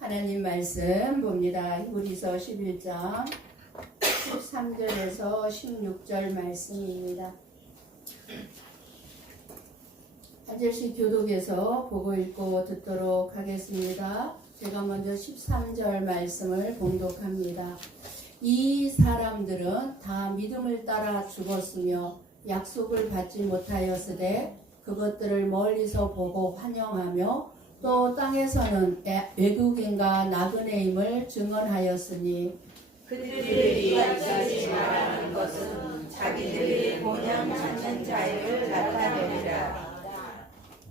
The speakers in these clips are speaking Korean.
하나님 말씀 봅니다. 히브리서 11장 13절에서 16절 말씀입니다. 한 절씩 교독해서 보고 읽고 듣도록 하겠습니다. 제가 먼저 13절 말씀을 봉독합니다. 이 사람들은 다 믿음을 따라 죽었으며 약속을 받지 못하였으되 그것들을 멀리서 보고 환영하며 또 땅에서는 외국인과 나그네임을 증언하였으니 그들이 이같이 말하는 것은 자기들이 본향 찾는 자유를 나타내리라.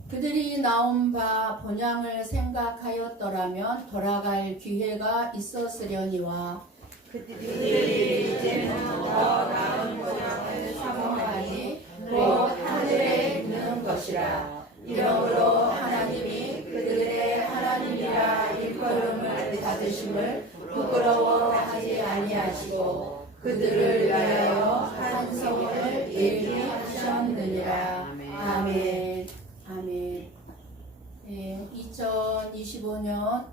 그들이 나온 바 본향을 생각하였더라면 돌아갈 기회가 있었으려니와 그들이 이제는 더 나은 본향을 사모하니 곧 하늘에 있는 것이라. 이러므로 하나님이 그들의 하나님이라 일컬음을 받으심을 부끄러워하지 아니하시고 그들을 위하여 한 성을 예비하셨느니라. 아멘. 아멘. 2025년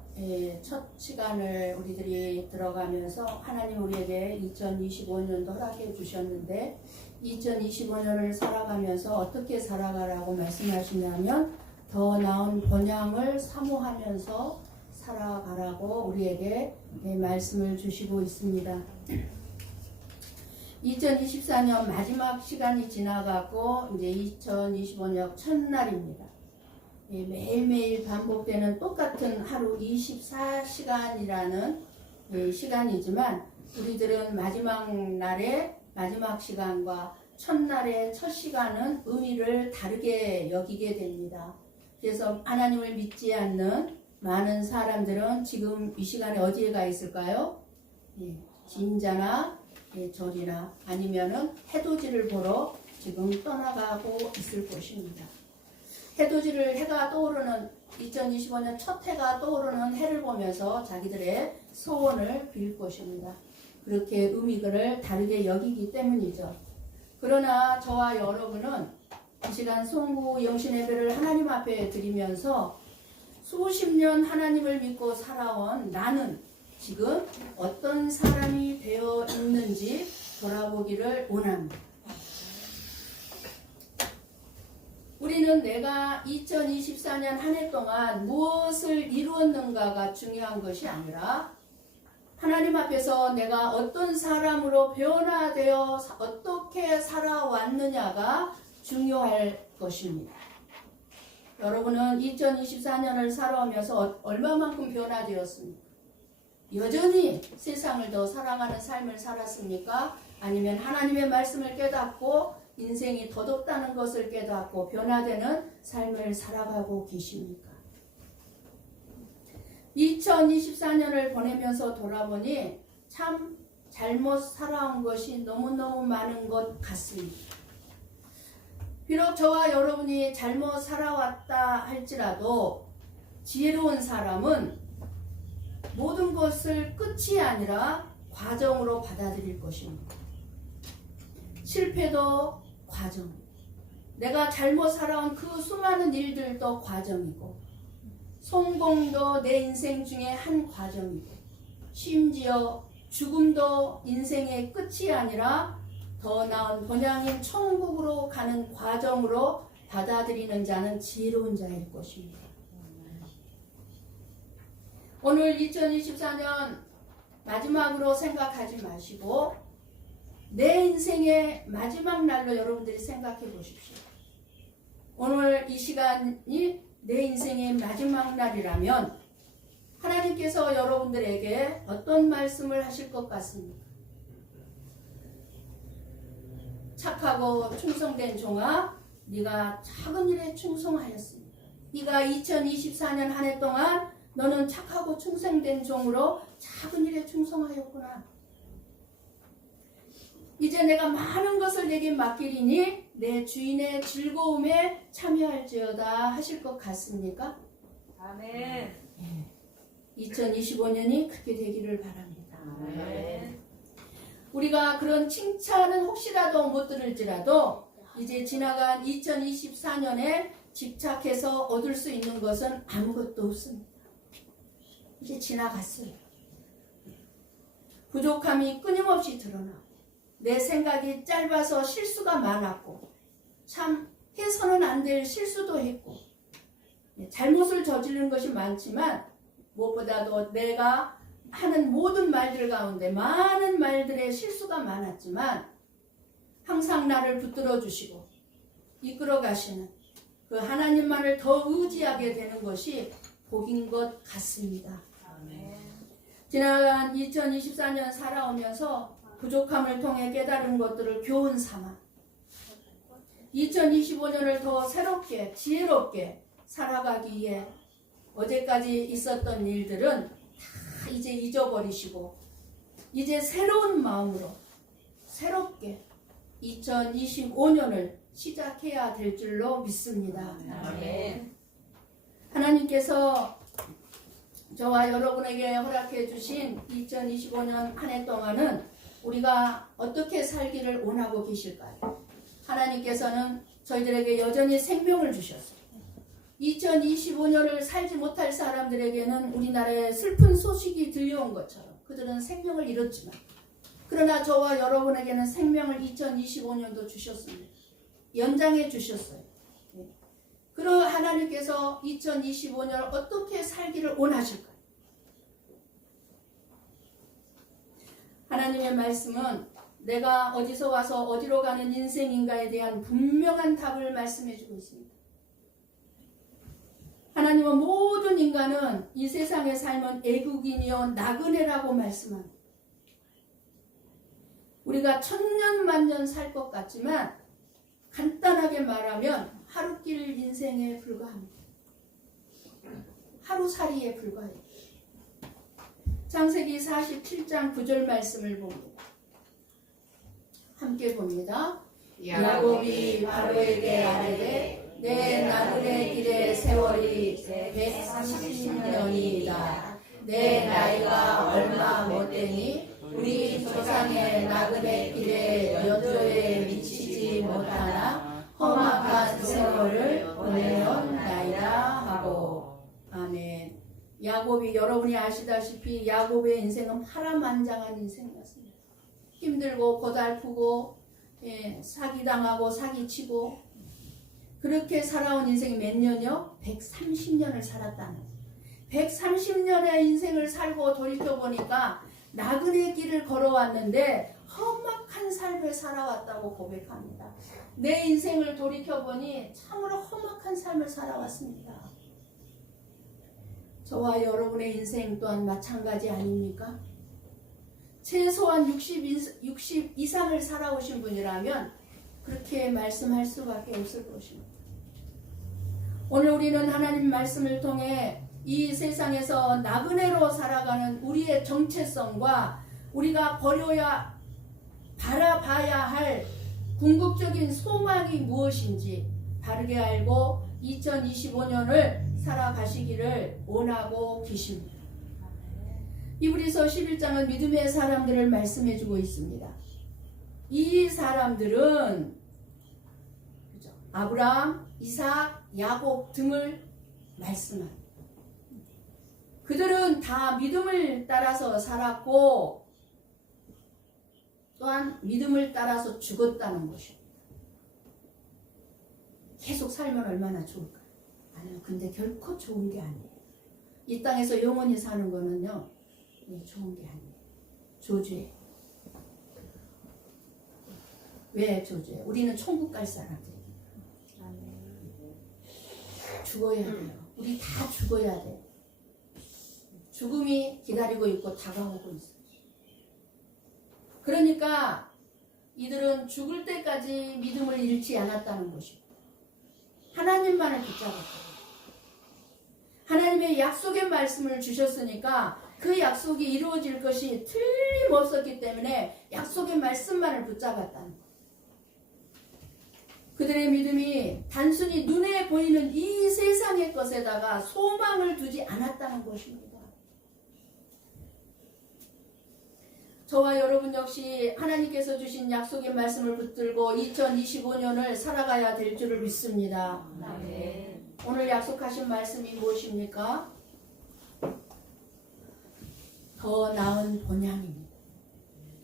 첫 시간을 우리들이 들어가면서 하나님 우리에게 2025년도 허락해 주셨는데 2025년을 살아가면서 어떻게 살아가라고 말씀하시냐면 더 나은 본향을 사모하면서 살아가라고 우리에게 말씀을 주시고 있습니다. 2024년 마지막 시간이 지나가고 이제 2025년 첫날입니다. 매일매일 반복되는 똑같은 하루 24시간이라는 시간이지만 우리들은 마지막 날의 마지막 시간과 첫날의 첫 시간은 의미를 다르게 여기게 됩니다. 그래서 하나님을 믿지 않는 많은 사람들은 지금 이 시간에 어디에 가 있을까요? 진자나 절이나 아니면은 해돋이를 보러 지금 떠나가고 있을 것입니다. 해가 떠오르는 2025년 첫 해가 떠오르는 해를 보면서 자기들의 소원을 빌 것입니다. 그렇게 의미를 다르게 여기기 때문이죠. 그러나 저와 여러분은 이 시간 송구 영신 예배를 하나님 앞에 드리면서 수십 년 하나님을 믿고 살아온 나는 지금 어떤 사람이 되어 있는지 돌아보기를 원합니다. 우리는 내가 2024년 한 해 동안 무엇을 이루었는가가 중요한 것이 아니라 하나님 앞에서 내가 어떤 사람으로 변화되어 어떻게 살아왔느냐가 중요할 것입니다. 여러분은 2024년을 살아오면서 얼마만큼 변화되었습니까? 여전히 세상을 더 사랑하는 삶을 살았습니까? 아니면 하나님의 말씀을 깨닫고 인생이 더덥다는 것을 깨닫고 변화되는 삶을 살아가고 계십니까? 2024년을 보내면서 돌아보니 참 잘못 살아온 것이 너무너무 많은 것 같습니다. 비록 저와 여러분이 잘못 살아왔다 할지라도 지혜로운 사람은 모든 것을 끝이 아니라 과정으로 받아들일 것입니다. 실패도 과정, 내가 잘못 살아온 그 수많은 일들도 과정이고 성공도 내 인생 중에 한 과정이고 심지어 죽음도 인생의 끝이 아니라 더 나은 본향인 천국으로 가는 과정으로 받아들이는 자는 지혜로운 자일 것입니다. 오늘 2024년 마지막으로 생각하지 마시고 내 인생의 마지막 날로 여러분들이 생각해 보십시오. 오늘 이 시간이 내 인생의 마지막 날이라면 하나님께서 여러분들에게 어떤 말씀을 하실 것 같습니까? 착하고 충성된 종아, 네가 작은 일에 충성하였습니다. 네가 2024년 한 해 동안 너는 착하고 충성된 종으로 작은 일에 충성하였구나. 이제 내가 많은 것을 내게 맡기리니 내 주인의 즐거움에 참여할지어다 하실 것 같습니까? 아멘. 2025년이 그렇게 되기를 바랍니다. 아멘. 우리가 그런 칭찬은 혹시라도 못 들을지라도 이제 지나간 2024년에 집착해서 얻을 수 있는 것은 아무것도 없습니다. 이제 지나갔어요. 부족함이 끊임없이 드러나 내 생각이 짧아서 실수가 많았고 참 해서는 안 될 실수도 했고 잘못을 저지른 것이 많지만 무엇보다도 내가 하는 모든 말들 가운데 많은 말들의 실수가 많았지만 항상 나를 붙들어 주시고 이끌어 가시는 그 하나님만을 더 의지하게 되는 것이 복인 것 같습니다. 지나간 2024년 살아오면서 부족함을 통해 깨달은 것들을 교훈 삼아 2025년을 더 새롭게 지혜롭게 살아가기 위해 어제까지 있었던 일들은 다 이제 잊어버리시고 이제 새로운 마음으로 새롭게 2025년을 시작해야 될 줄로 믿습니다. 하나님께서 저와 여러분에게 허락해 주신 2025년 한 해 동안은 우리가 어떻게 살기를 원하고 계실까요? 하나님께서는 저희들에게 여전히 생명을 주셨어요. 2025년을 살지 못할 사람들에게는 우리나라에 슬픈 소식이 들려온 것처럼 그들은 생명을 잃었지만 그러나 저와 여러분에게는 생명을 2025년도 주셨습니다. 연장해 주셨어요. 그러 하나님께서 2025년을 어떻게 살기를 원하실까요? 하나님의 말씀은 내가 어디서 와서 어디로 가는 인생인가에 대한 분명한 답을 말씀해 주고 있습니다. 하나님은 모든 인간은 이 세상에 살면 애국인이요 나그네라고 말씀합니다. 우리가 천년만년 살 것 같지만 간단하게 말하면 하루길 인생에 불과합니다. 하루살이에 불과해요. 창세기 47장 9절 말씀을 봅니다. 함께 봅니다. 야곱이 바로에게 아뢰되 내 나그네 길의 세월이 130년이다. 내 나이가 얼마 못되니 우리 조상의 나그네 길의 연조에 미치지 못하나 험악한 세월을 보내었나이다 하고. 아멘. 야곱이 여러분이 아시다시피 야곱의 인생은 파란만장한 인생이었습니다. 힘들고 고달프고 사기당하고 사기치고 그렇게 살아온 인생이 몇 년이요? 130년을 살았다는 130년의 인생을 살고 돌이켜보니까 나그네 길을 걸어왔는데 험악한 삶을 살아왔다고 고백합니다. 내 인생을 돌이켜보니 참으로 험악한 삶을 살아왔습니다. 저와 여러분의 인생 또한 마찬가지 아닙니까? 최소한 60 이상을 살아오신 분이라면 그렇게 말씀할 수밖에 없을 것입니다. 오늘 우리는 하나님 말씀을 통해 이 세상에서 나그네로 살아가는 우리의 정체성과 우리가 바라봐야 할 궁극적인 소망이 무엇인지 바르게 알고 2025년을 살아가시기를 원하고 계십니다. 히브리서 11장은 믿음의 사람들을 말씀해주고 있습니다. 이 사람들은 아브라함, 이삭, 야곱 등을 말씀합니다. 그들은 다 믿음을 따라서 살았고 또한 믿음을 따라서 죽었다는 것입니다. 계속 살면 얼마나 좋을까요? 아니요. 근데 결코 좋은 게 아니에요. 이 땅에서 영원히 사는 거는요. 좋은 게 아니에요. 조주예요. 왜 조주예요? 우리는 천국 갈 사람들이에요. 죽어야 돼요. 우리 다 죽어야 돼요. 죽음이 기다리고 있고 다가오고 있어요. 그러니까 이들은 죽을 때까지 믿음을 잃지 않았다는 것이고 하나님만을 붙잡았다. 하나님의 약속의 말씀을 주셨으니까 그 약속이 이루어질 것이 틀림없었기 때문에 약속의 말씀만을 붙잡았다는 것. 그들의 믿음이 단순히 눈에 보이는 이 세상의 것에다가 소망을 두지 않았다는 것입니다. 저와 여러분 역시 하나님께서 주신 약속의 말씀을 붙들고 2025년을 살아가야 될 줄을 믿습니다. 네. 오늘 약속하신 말씀이 무엇입니까? 더 나은 본향입니다.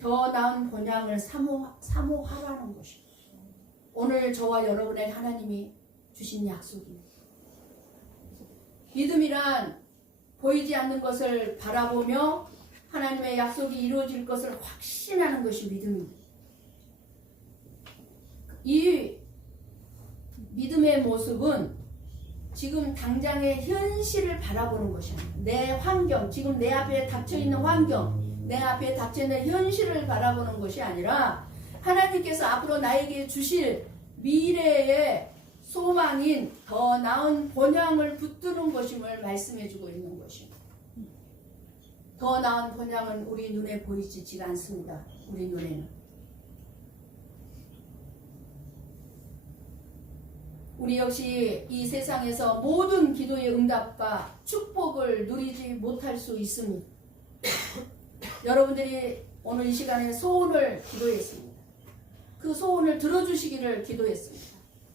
더 나은 본향을 사모하라는 것입니다. 오늘 저와 여러분에게 하나님이 주신 약속입니다. 믿음이란 보이지 않는 것을 바라보며 하나님의 약속이 이루어질 것을 확신하는 것이 믿음입니다. 이 믿음의 모습은 지금 당장의 현실을 바라보는 것입니다. 내 환경, 지금 내 앞에 닥쳐있는 환경, 내 앞에 닥쳐있는 현실을 바라보는 것이 아니라 하나님께서 앞으로 나에게 주실 미래의 소망인 더 나은 본향을 붙드는 것임을 말씀해주고 있는 것입니다. 더 나은 본향은 우리 눈에 보이지가 않습니다. 우리 눈에는. 우리 역시 이 세상에서 모든 기도의 응답과 축복을 누리지 못할 수 있습니다. 여러분들이 오늘 이 시간에 소원을 기도했습니다. 그 소원을 들어주시기를 기도했습니다.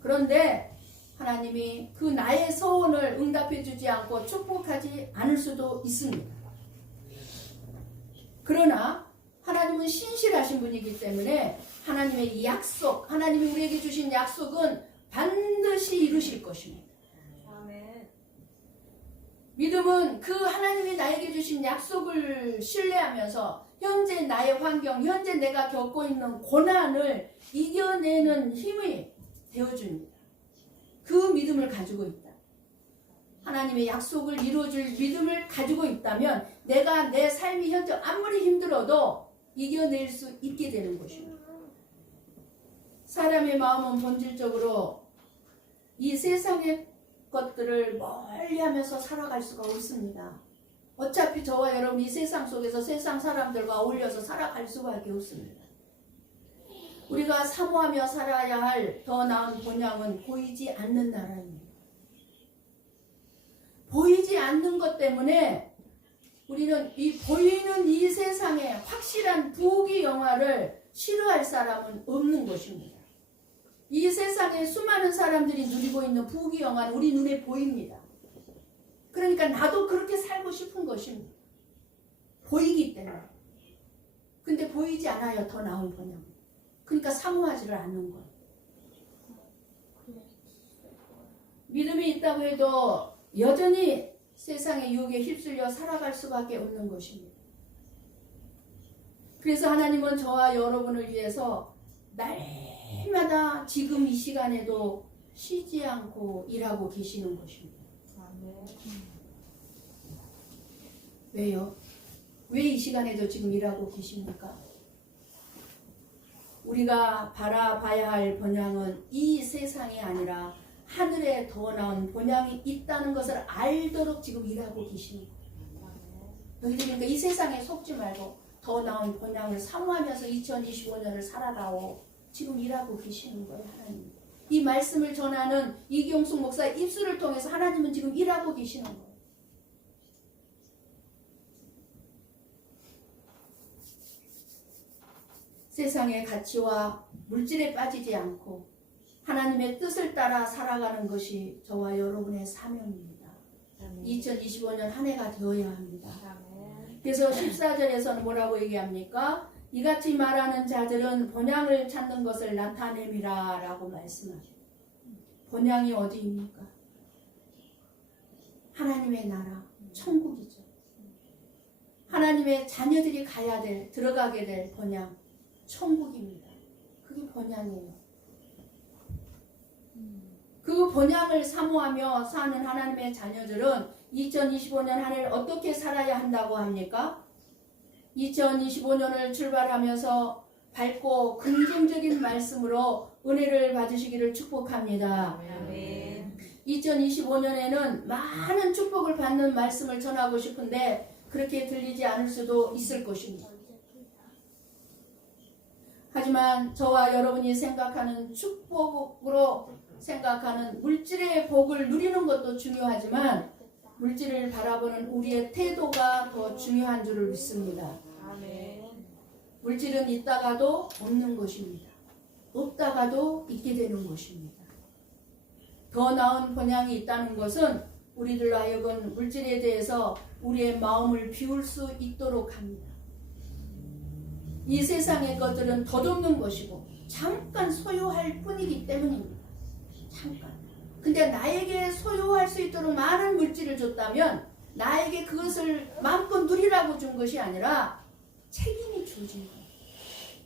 그런데 하나님이 그 나의 소원을 응답해 주지 않고 축복하지 않을 수도 있습니다. 그러나 하나님은 신실하신 분이기 때문에 하나님의 약속, 하나님이 우리에게 주신 약속은 반드시 이루실 것입니다. 아멘. 믿음은 그 하나님이 나에게 주신 약속을 신뢰하면서 현재 나의 환경, 현재 내가 겪고 있는 고난을 이겨내는 힘이 되어줍니다. 그 믿음을 가지고 있다. 하나님의 약속을 이루어줄 믿음을 가지고 있다면 내가 내 삶이 현재 아무리 힘들어도 이겨낼 수 있게 되는 것입니다. 사람의 마음은 본질적으로 이 세상의 것들을 멀리하면서 살아갈 수가 없습니다. 어차피 저와 여러분 이 세상 속에서 세상 사람들과 어울려서 살아갈 수밖에 없습니다. 우리가 사모하며 살아야 할 더 나은 본향은 보이지 않는 나라입니다. 보이지 않는 것 때문에 우리는 이 보이는 이 세상에 확실한 부귀 영화를 싫어할 사람은 없는 것입니다. 이 세상에 수많은 사람들이 누리고 있는 부귀 영화는 우리 눈에 보입니다. 그러니까 나도 그렇게 살고 싶은 것입니다. 보이기 때문에. 근데 보이지 않아요. 더 나은 본향. 그러니까 사모하지를 않는 거예요. 믿음이 있다고 해도 여전히 세상의 유혹에 휩쓸려 살아갈 수밖에 없는 것입니다. 그래서 하나님은 저와 여러분을 위해서 날마다 지금 이 시간에도 쉬지 않고 일하고 계시는 것입니다. 왜요? 왜 이 시간에도 지금 일하고 계십니까? 우리가 바라봐야 할 본향은 이 세상이 아니라 하늘에 더 나은 본향이 있다는 것을 알도록 지금 일하고 계십니다. 너희들이 그러니까 이 세상에 속지 말고 더 나은 본향을 사모하면서 2025년을 살아가오. 지금 일하고 계시는 거예요. 하나님. 이 말씀을 전하는 이경숙 목사의 입술을 통해서 하나님은 지금 일하고 계시는 거예요. 세상의 가치와 물질에 빠지지 않고 하나님의 뜻을 따라 살아가는 것이 저와 여러분의 사명입니다. 2025년 한 해가 되어야 합니다. 그래서 14절에서는 뭐라고 얘기합니까? 이같이 말하는 자들은 본향을 찾는 것을 나타냄이라 라고 말씀하죠. 본향이 어디입니까? 하나님의 나라, 천국이죠. 하나님의 자녀들이 가야 될, 들어가게 될 본향, 천국입니다. 그게 본향이에요. 그 본향을 사모하며 사는 하나님의 자녀들은 2025년 한 해를 어떻게 살아야 한다고 합니까? 2025년을 출발하면서 밝고 긍정적인 말씀으로 은혜를 받으시기를 축복합니다. 2025년에는 많은 축복을 받는 말씀을 전하고 싶은데 그렇게 들리지 않을 수도 있을 것입니다. 하지만 저와 여러분이 생각하는 축복으로 생각하는 물질의 복을 누리는 것도 중요하지만 물질을 바라보는 우리의 태도가 더 중요한 줄을 믿습니다. 물질은 있다가도 없는 것입니다. 없다가도 있게 되는 것입니다. 더 나은 본향이 있다는 것은 우리들로 하여금 물질에 대해서 우리의 마음을 비울 수 있도록 합니다. 이 세상의 것들은 덧없는 것이고 잠깐 소유할 뿐이기 때문입니다. 잠깐. 근데 나에게 소유할 수 있도록 많은 물질을 줬다면 나에게 그것을 마음껏 누리라고 준 것이 아니라 책임이 주어진 거예요.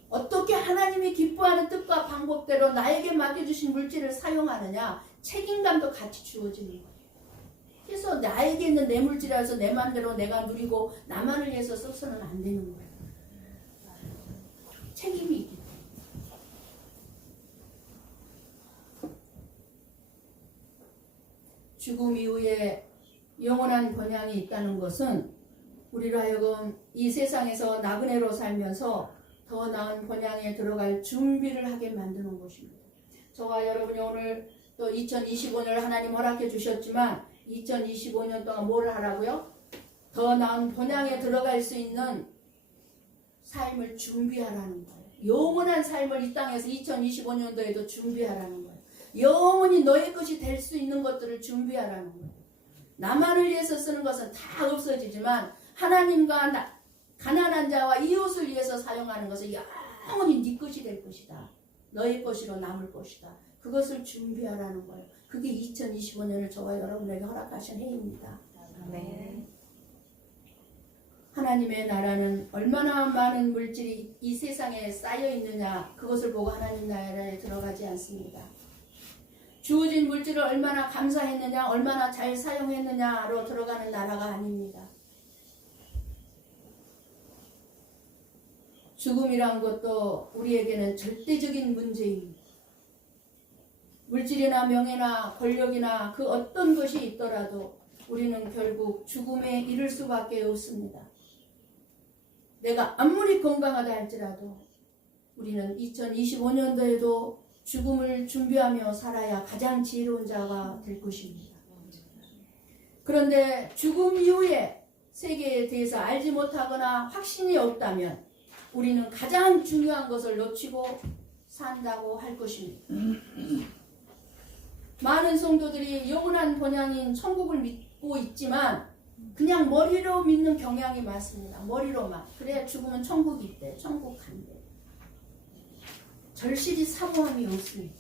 어떻게 하나님이 기뻐하는 뜻과 방법대로 나에게 맡겨주신 물질을 사용하느냐, 책임감도 같이 주어지는 거예요. 그래서 나에게 있는 내 물질이라서 내 마음대로 내가 누리고 나만을 위해서 써서는 안 되는 거예요. 책임이 있기 때문에. 죽음 이후에 영원한 번향이 있다는 것은 우리로 하여금 이 세상에서 나그네로 살면서 더 나은 번향에 들어갈 준비를 하게 만드는 것입니다. 저와 여러분이 오늘 또 2025년을 하나님 허락해 주셨지만 2025년 동안 뭘 하라고요? 더 나은 번향에 들어갈 수 있는 삶을 준비하라는 거예요. 영원한 삶을 이 땅에서 2025년도에도 준비하라는 거예요. 영원히 너의 것이 될 수 있는 것들을 준비하라는 거예요. 나만을 위해서 쓰는 것은 다 없어지지만 하나님과 가난한 자와 이웃을 위해서 사용하는 것은 영원히 네 것이 될 것이다. 너의 것으로 남을 것이다. 그것을 준비하라는 거예요. 그게 2025년을 저와 여러분에게 허락하신 해입니다. 네. 하나님의 나라는 얼마나 많은 물질이 이 세상에 쌓여 있느냐, 그것을 보고 하나님 나라에 들어가지 않습니다. 주어진 물질을 얼마나 감사했느냐, 얼마나 잘 사용했느냐로 들어가는 나라가 아닙니다. 죽음이란 것도 우리에게는 절대적인 문제입니다. 물질이나 명예나 권력이나 그 어떤 것이 있더라도 우리는 결국 죽음에 이를 수밖에 없습니다. 내가 아무리 건강하다 할지라도 우리는 2025년도에도 죽음을 준비하며 살아야 가장 지혜로운 자가 될 것입니다. 그런데 죽음 이후에 세계에 대해서 알지 못하거나 확신이 없다면 우리는 가장 중요한 것을 놓치고 산다고 할 것입니다. 많은 성도들이 영원한 번향인 천국을 믿고 있지만 그냥 머리로 믿는 경향이 많습니다. 머리로만. 그래야 죽으면 천국이 있대. 천국 간대. 절실히 사모함이 없습니다.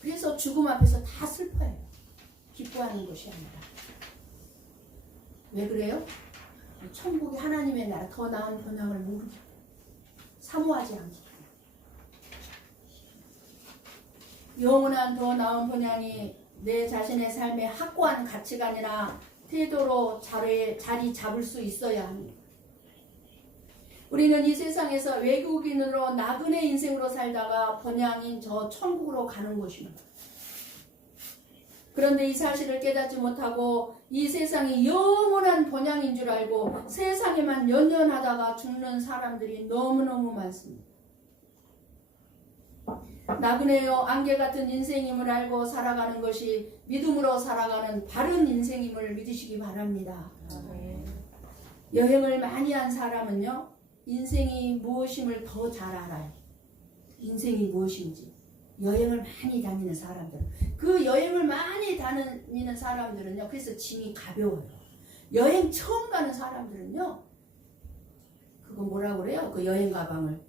그래서 죽음 앞에서 다 슬퍼해요. 기뻐하는 것이 아니라. 왜 그래요? 천국이 하나님의 나라, 더 나은 번향을 모르기 때문에. 사모하지 않기 때문에. 영원한 더 나은 번향이 내 자신의 삶의 확고한 가치관이나 태도로 자리 잡을 수 있어야 합니다. 우리는 이 세상에서 외국인으로 나그네 인생으로 살다가 번향인 저 천국으로 가는 것입니다. 그런데 이 사실을 깨닫지 못하고 이 세상이 영원한 번향인 줄 알고 세상에만 연연하다가 죽는 사람들이 너무너무 많습니다. 나그네요 안개 같은 인생임을 알고 살아가는 것이 믿음으로 살아가는 바른 인생임을 믿으시기 바랍니다. 여행을 많이 한 사람은요, 인생이 무엇임을 더 잘 알아요. 인생이 무엇인지. 여행을 많이 다니는 사람들. 그 여행을 많이 다니는 사람들은요, 그래서 짐이 가벼워요. 여행 처음 가는 사람들은요, 그거 뭐라고 그래요? 그 여행 가방을.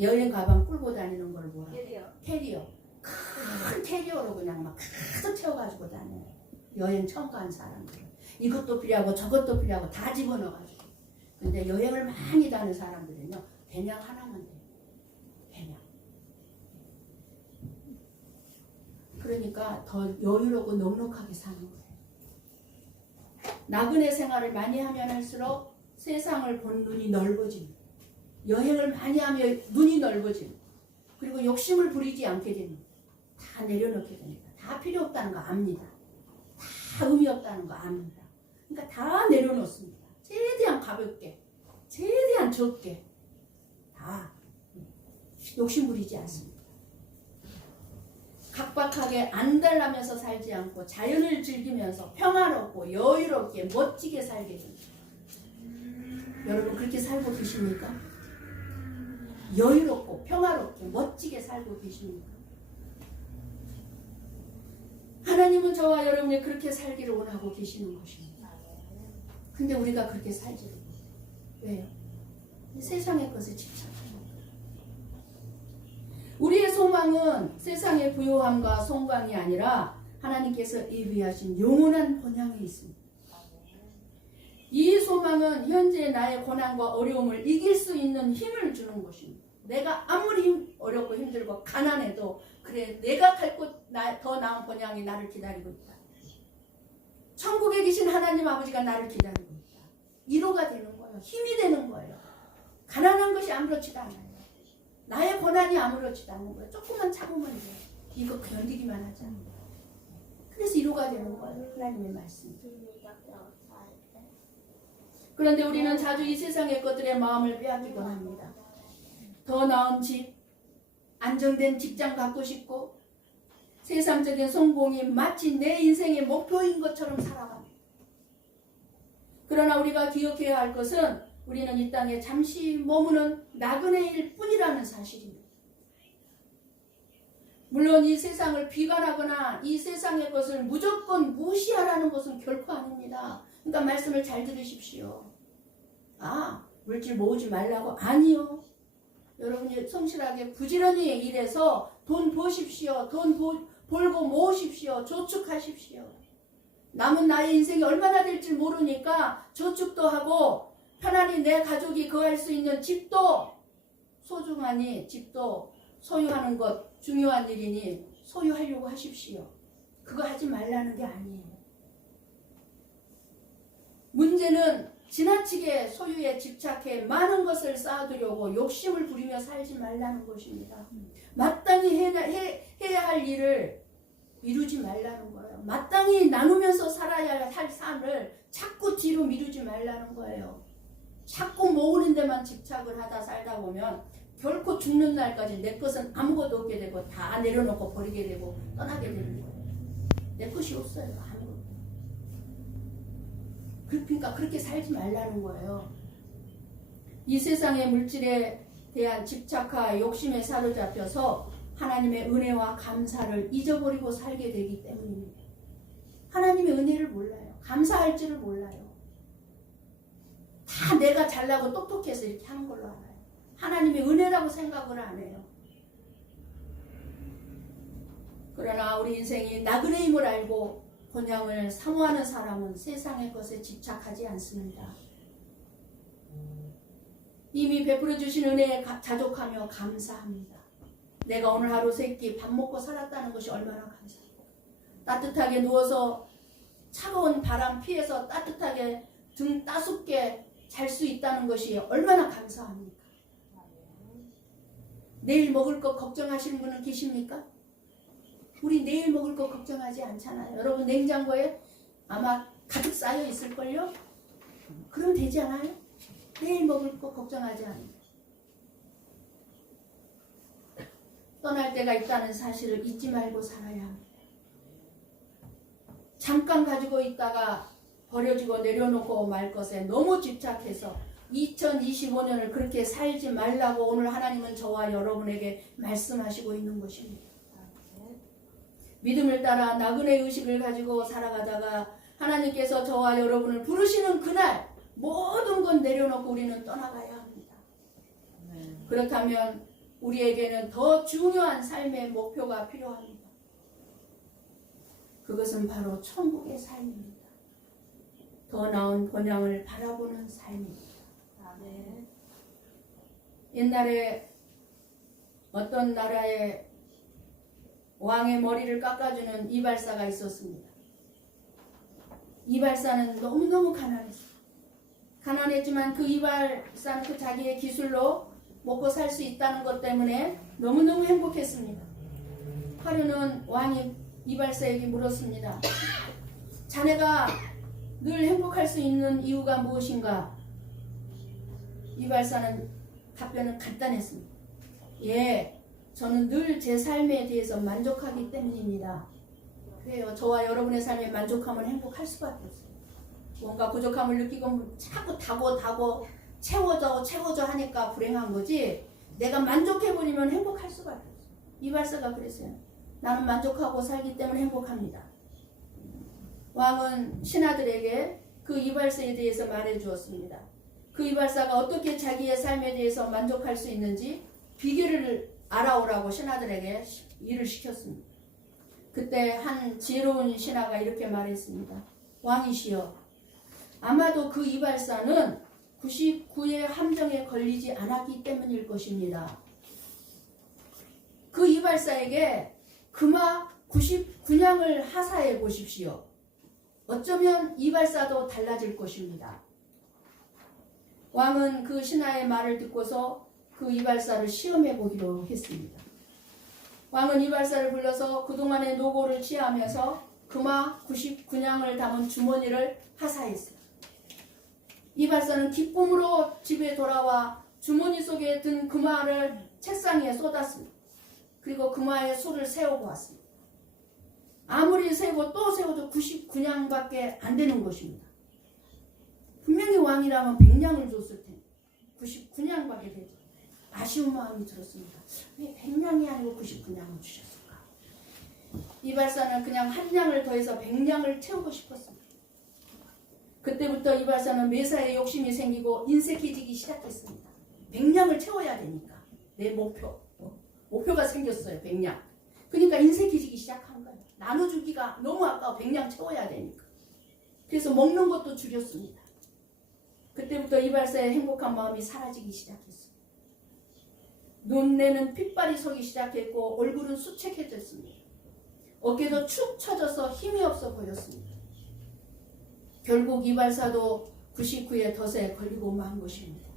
여행 가방 끌고 다니는 걸 뭐라? 캐리어. 큰 캐리어로 그냥 막 가득 채워가지고 다녀요. 여행 처음 간 사람들은. 이것도 필요하고 저것도 필요하고 다 집어넣어가지고. 근데 여행을 많이 다니는 사람들은요, 배낭 하나만 돼요. 배낭. 그러니까 더 여유롭고 넉넉하게 사는 거예요. 나그네 생활을 많이 하면 할수록 세상을 본 눈이 넓어집니다. 여행을 많이 하면 눈이 넓어집니다. 그리고 욕심을 부리지 않게 됩니다. 다 내려놓게 됩니다. 다 필요 없다는 거 압니다. 다 의미 없다는 거 압니다. 그러니까 다 내려놓습니다. 최대한 가볍게, 최대한 적게 다 욕심 부리지 않습니다. 각박하게 안달나면서 살지 않고 자연을 즐기면서 평화롭고 여유롭게 멋지게 살게 됩니다. 여러분 그렇게 살고 계십니까? 여유롭고 평화롭게 멋지게 살고 계십니까? 하나님은 저와 여러분이 그렇게 살기를 원하고 계시는 것입니다. 근데 우리가 그렇게 살지를 못해요. 왜요? 이 세상의 것에 집착하는 거예요. 우리의 소망은 세상의 부요함과 송광이 아니라 하나님께서 예비하신 영원한 본향에 있습니다. 이 소망은 현재 나의 고난과 어려움을 이길 수 있는 힘을 주는 것입니다. 내가 아무리 어렵고 힘들고 가난해도 그래 내가 갈 곳 더 나은 본향이 나를 기다리고 있다. 천국에 계신 하나님 아버지가 나를 기다리고 있다. 위로가 되는 거예요. 힘이 되는 거예요. 가난한 것이 아무렇지도 않아요. 나의 고난이 아무렇지도 않은 거예요. 조금만 참으면 돼요. 이거 견디기만 하자. 그래서 위로가 되는 거예요. 하나님의 말씀. 그런데 우리는 자주 이 세상의 것들의 마음을 빼앗기곤 합니다. 더 나은 집, 안정된 직장 갖고 싶고 세상적인 성공이 마치 내 인생의 목표인 것처럼 살아갑니다. 그러나 우리가 기억해야 할 것은 우리는 이 땅에 잠시 머무는 나그네일 뿐이라는 사실입니다. 물론 이 세상을 비관하거나 이 세상의 것을 무조건 무시하라는 것은 결코 아닙니다. 그러니까 말씀을 잘 들으십시오. 물질 모으지 말라고? 아니요. 여러분이 성실하게 부지런히 일해서 돈 버십시오. 돈 벌고 모으십시오. 저축하십시오. 남은 나의 인생이 얼마나 될지 모르니까 저축도 하고 편안히 내 가족이 거할 수 있는 집도 소중하니 집도 소유하는 것 중요한 일이니 소유하려고 하십시오. 그거 하지 말라는 게 아니에요. 문제는 지나치게 소유에 집착해 많은 것을 쌓아두려고 욕심을 부리며 살지 말라는 것입니다. 마땅히 해야 할 일을 미루지 말라는 거예요. 마땅히 나누면서 살아야 할 삶을 자꾸 뒤로 미루지 말라는 거예요. 자꾸 모으는 데만 집착을 하다 살다 보면 결코 죽는 날까지 내 것은 아무것도 없게 되고 다 내려놓고 버리게 되고 떠나게 되는 거예요. 내 것이 없어요. 아무것도. 그러니까 그렇게 살지 말라는 거예요. 이 세상의 물질에 대한 집착과 욕심에 사로잡혀서 하나님의 은혜와 감사를 잊어버리고 살게 되기 때문입니다. 하나님의 은혜를 몰라요. 감사할 줄을 몰라요. 다 내가 잘나고 똑똑해서 이렇게 하는 걸로 알아요. 하나님의 은혜라고 생각을 안 해요. 그러나 우리 인생이 나그네임을 알고 본향을 사모하는 사람은 세상의 것에 집착하지 않습니다. 이미 베풀어 주신 은혜에 자족하며 감사합니다. 내가 오늘 하루 세끼 밥 먹고 살았다는 것이 얼마나 감사합니까? 따뜻하게 누워서 차가운 바람 피해서 따뜻하게 등 따숩게 잘 수 있다는 것이 얼마나 감사합니까? 내일 먹을 것 걱정하시는 분은 계십니까? 우리 내일 먹을 거 걱정하지 않잖아요. 여러분 냉장고에 아마 가득 쌓여 있을걸요? 그럼 되지 않아요? 내일 먹을 거 걱정하지 않아요. 떠날 때가 있다는 사실을 잊지 말고 살아야 합니다. 잠깐 가지고 있다가 버려지고 내려놓고 말 것에 너무 집착해서 2025년을 그렇게 살지 말라고 오늘 하나님은 저와 여러분에게 말씀하시고 있는 것입니다. 믿음을 따라 나그네 의식을 가지고 살아가다가 하나님께서 저와 여러분을 부르시는 그날 모든 건 내려놓고 우리는 떠나가야 합니다. 그렇다면 우리에게는 더 중요한 삶의 목표가 필요합니다. 그것은 바로 천국의 삶입니다. 더 나은 본향을 바라보는 삶입니다. 옛날에 어떤 나라의 왕의 머리를 깎아주는 이발사가 있었습니다. 이발사는 너무너무 가난했어요. 가난했지만 그 이발사는 그 자기의 기술로 먹고 살 수 있다는 것 때문에 너무너무 행복했습니다. 하루는 왕이 이발사에게 물었습니다. 자네가 늘 행복할 수 있는 이유가 무엇인가? 이발사는 답변은 간단했습니다. 예, 저는 늘 제 삶에 대해서 만족하기 때문입니다. 그래요. 저와 여러분의 삶에 만족하면 행복할 수밖에 없어요. 뭔가 부족함을 느끼고 자꾸 다고 채워져 하니까 불행한 거지, 내가 만족해버리면 행복할 수밖에 없어요. 이발사가 그랬어요. 나는 만족하고 살기 때문에 행복합니다. 왕은 신하들에게 그 이발사에 대해서 말해 주었습니다. 그 이발사가 어떻게 자기의 삶에 대해서 만족할 수 있는지 비결을 알아오라고 신하들에게 일을 시켰습니다. 그때 한 지혜로운 신하가 이렇게 말했습니다. 왕이시여, 아마도 그 이발사는 99의 함정에 걸리지 않았기 때문일 것입니다. 그 이발사에게 금화 99냥을 하사해 보십시오. 어쩌면 이발사도 달라질 것입니다. 왕은 그 신하의 말을 듣고서 그 이발사를 시험해 보기로 했습니다. 왕은 이발사를 불러서 그동안의 노고를 취하면서 금화 99냥을 담은 주머니를 하사했어요. 이발사는 기쁨으로 집에 돌아와 주머니 속에 든 금화를 책상 위에 쏟았습니다. 그리고 금화에 술을 세워보았습니다. 아무리 세고 또 세워도 99냥밖에 안 되는 것입니다. 분명히 왕이라면 100냥을 줬을 텐데 99냥밖에 되죠. 아쉬운 마음이 들었습니다. 왜 100냥이 아니고 99냥을 주셨을까? 이발사는 그냥 한 냥을 더해서 100냥을 채우고 싶었습니다. 그때부터 이발사는 매사에 욕심이 생기고 인색해지기 시작했습니다. 100냥을 채워야 되니까 내 목표가 생겼어요. 100냥. 그러니까 인색해지기 시작한 거예요. 나눠주기가 너무 아까워. 100냥 채워야 되니까. 그래서 먹는 것도 줄였습니다. 그때부터 이발사의 행복한 마음이 사라지기 시작했어요. 눈에는 핏발이 서기 시작했고 얼굴은 수척해졌습니다. 어깨도 축 처져서 힘이 없어 보였습니다. 결국 이발사도 99의 덫에 걸리고 만 것입니다.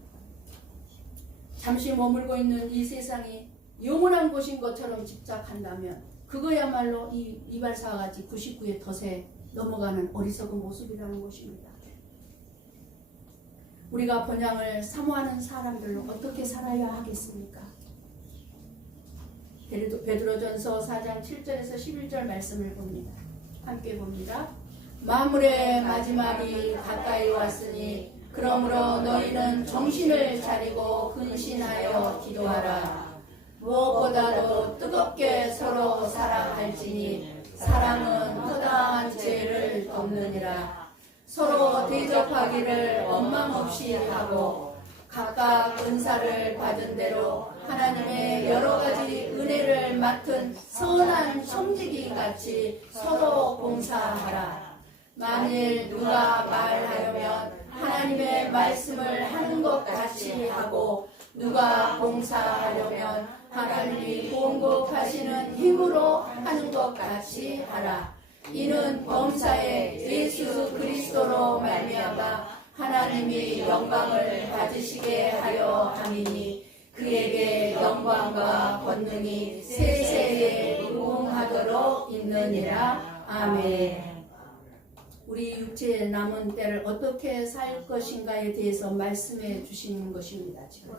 잠시 머물고 있는 이 세상이 영원한 곳인 것처럼 집착한다면 그거야말로 이 이발사와 같이 99의 덫에 넘어가는 어리석은 모습이라는 것입니다. 우리가 번영을 사모하는 사람들로 어떻게 살아야 하겠습니까? 베드로전서 4장 7절에서 11절 말씀을 봅니다. 함께 봅니다. 만물의 마지막이 가까이 왔으니 그러므로 너희는 정신을 차리고 근신하여 기도하라. 무엇보다도 뜨겁게 서로 사랑할지니 사랑은 허다한 죄를 덮느니라. 서로 대접하기를 원망 없이 하고 각각 은사를 받은 대로 하나님의 여러 가지 은혜를 맡은 선한 청지기 같이 서로 봉사하라. 만일 누가 말하려면 하나님의 말씀을 하는 것 같이 하고 누가 봉사하려면 하나님이 공급하시는 힘으로 하는 것 같이 하라. 이는 범사에 예수 그리스도로 말미암아 하나님이 영광을 받으시게 하려 함이니 그에게 영광과 권능이 세세에 무궁하도록 있느니라. 아멘. 우리 육체의 남은 때를 어떻게 살 것인가에 대해서 말씀해 주시는 것입니다. 지금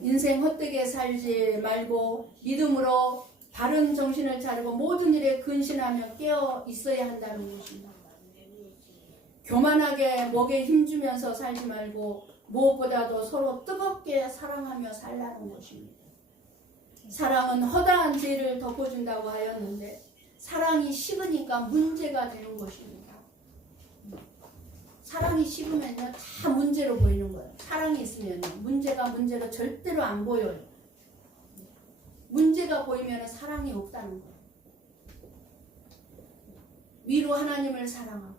인생 헛되게 살지 말고 믿음으로 바른 정신을 차리고 모든 일에 근신하며 깨어 있어야 한다는 것입니다. 교만하게 목에 힘주면서 살지 말고 무엇보다도 서로 뜨겁게 사랑하며 살라는 것입니다. 사랑은 허다한 죄를 덮어준다고 하였는데 사랑이 식으니까 문제가 되는 것입니다. 사랑이 식으면요 다 문제로 보이는 거예요. 사랑이 있으면 문제가 절대로 안 보여요. 문제가 보이면 사랑이 없다는 거예요. 위로 하나님을 사랑하고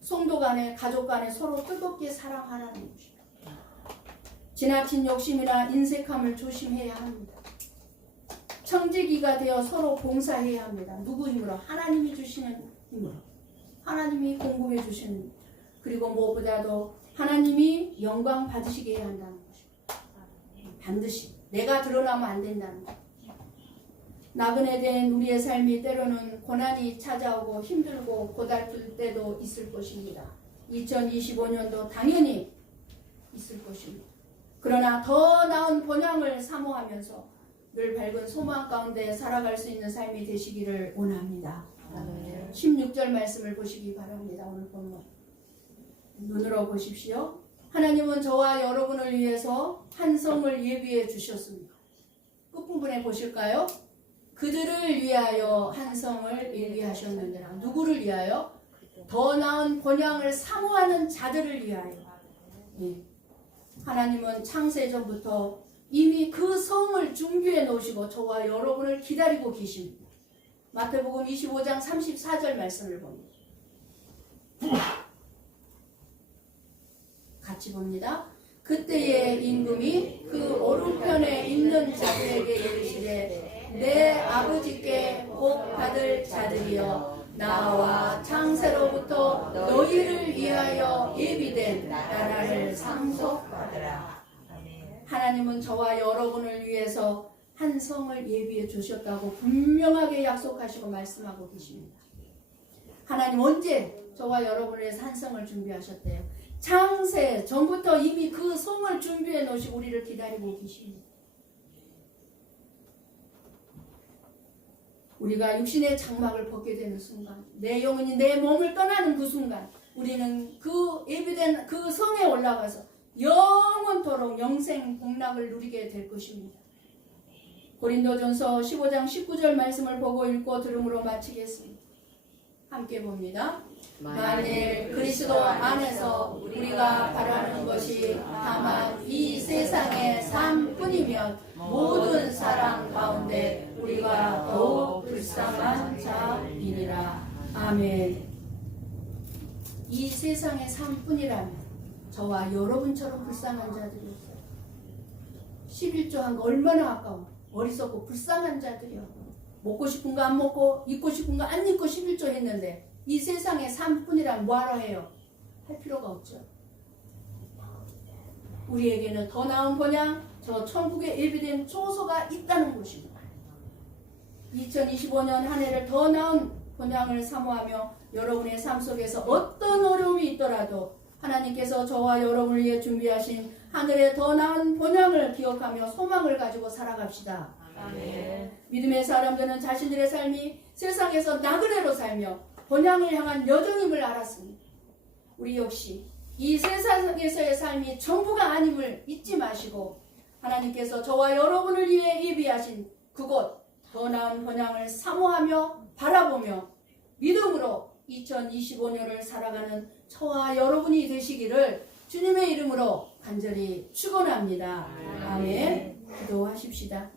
성도 간에 가족 간에 서로 뜨겁게 사랑하라는 것입니다. 지나친 욕심이나 인색함을 조심해야 합니다. 청지기가 되어 서로 봉사해야 합니다. 누구 힘으로? 하나님이 주시는 힘으로. 하나님이 공급해 주시는 힘. 그리고 무엇보다도 하나님이 영광 받으시게 해야 한다는 것입니다. 반드시 내가 드러나면 안 된다는 것. 나그네 된 우리의 삶이 때로는 고난이 찾아오고 힘들고 고달플 때도 있을 것입니다. 2025년도 당연히 있을 것입니다. 그러나 더 나은 번영을 사모하면서 늘 밝은 소망 가운데 살아갈 수 있는 삶이 되시기를 원합니다. 16절 말씀을 보시기 바랍니다. 오늘 본문 눈으로 보십시오. 하나님은 저와 여러분을 위해서 한 성을 예비해 주셨습니다. 끝부분에 보실까요? 그들을 위하여 한 성을 예비하셨느니라. 누구를 위하여? 더 나은 본향을 사모하는 자들을 위하여. 예. 하나님은 창세전부터 이미 그 성을 준비해 놓으시고 저와 여러분을 기다리고 계십니다. 마태복음 25장 34절 말씀을 봅니다. 같이 봅니다. 그때의 임금이 그 오른편에 있는 자들에게 이르시되 내 아버지께 복 받을 자들이여 나와 창세로부터 너희를 위하여 예비된 나라를 상속받으라. 하나님은 저와 여러분을 위해서 한 성을 예비해 주셨다고 분명하게 약속하시고 말씀하고 계십니다. 하나님 언제 저와 여러분을 위해서 한 성을 준비하셨대요? 창세 전부터 이미 그 성을 준비해 놓으시고 우리를 기다리고 계십니다. 우리가 육신의 장막을 벗게 되는 순간, 내 영혼이 내 몸을 떠나는 그 순간, 우리는 그 예비된 그 성에 올라가서 영원토록 영생 복락을 누리게 될 것입니다. 고린도전서 15장 19절 말씀을 보고 읽고 들음으로 마치겠습니다. 함께 봅니다. 만일 그리스도 안에서 우리가 바라는 것이 다만 이 세상의 삶뿐이면 모든 사랑 가운데 우리가 더욱 불쌍한 자이니라. 아멘. 이 세상의 삶뿐이라면 저와 여러분처럼 불쌍한 자들이 없어요. 11조 한 거 얼마나 아까워. 어리석고 불쌍한 자들이요. 먹고 싶은 거 안 먹고 입고 싶은 거 안 입고 11조 했는데 이 세상의 삶뿐이란 뭐하러 해요? 할 필요가 없죠. 우리에게는 더 나은 본향, 저 천국에 예비된 초소가 있다는 것입니다. 2025년 한 해를 더 나은 본향을 사모하며 여러분의 삶 속에서 어떤 어려움이 있더라도 하나님께서 저와 여러분을 위해 준비하신 하늘의 더 나은 본향을 기억하며 소망을 가지고 살아갑시다. 아멘. 믿음의 사람들은 자신들의 삶이 세상에서 나그네로 살며 본향을 향한 여정임을 알았습니다. 우리 역시 이 세상에서의 삶이 전부가 아님을 잊지 마시고 하나님께서 저와 여러분을 위해 예비하신 그곳 더 나은 본향을 사모하며 바라보며 믿음으로 2025년을 살아가는 저와 여러분이 되시기를 주님의 이름으로 간절히 축원합니다. 아멘. 기도하십시다.